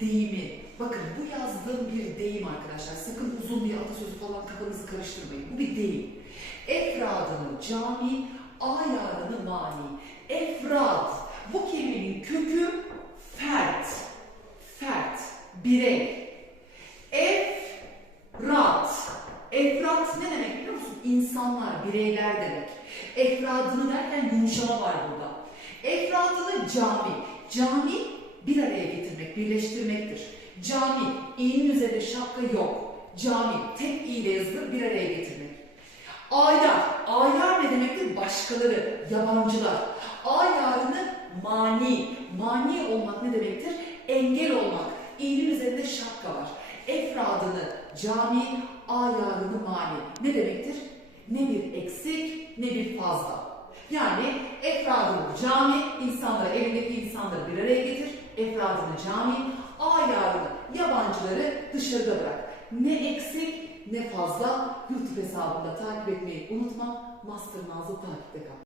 deyimi. Bakın bu yazdığım bir deyim arkadaşlar. Sakın uzun bir atasözü falan kafanızı karıştırmayın. Bu bir deyim. Efradını cami, ayarını mani. Efrad. Bu kelimenin kökü fert. Fert. Birey. Efrat. Efrat ne demek biliyor musun? İnsanlar, bireyler demek. Efradını derken yumuşama var burada. Efradını cami. Cami bir araya getirmek, birleştirmektir. Cami, i'nin üzerinde şapka yok. Cami, tek i ile yazılır, bir araya getirmek. Ayar, ayar ne demektir? Başkaları, yabancılar. Ayarını mani, mani olmak ne demektir? Engel olmak. İ'nin üzerinde şapka var. Efradını cami, ayarını mani. Ne demektir? Ne bir eksik, ne bir fazla. Yani efradını cami, insanları, evindeki insanları bir araya getir. Efradını cami, ayarını, yabancıları dışarıda bırak. Ne eksik, ne fazla YouTube hesabında takip etmeyi unutma. Master Nazlı takipte kal.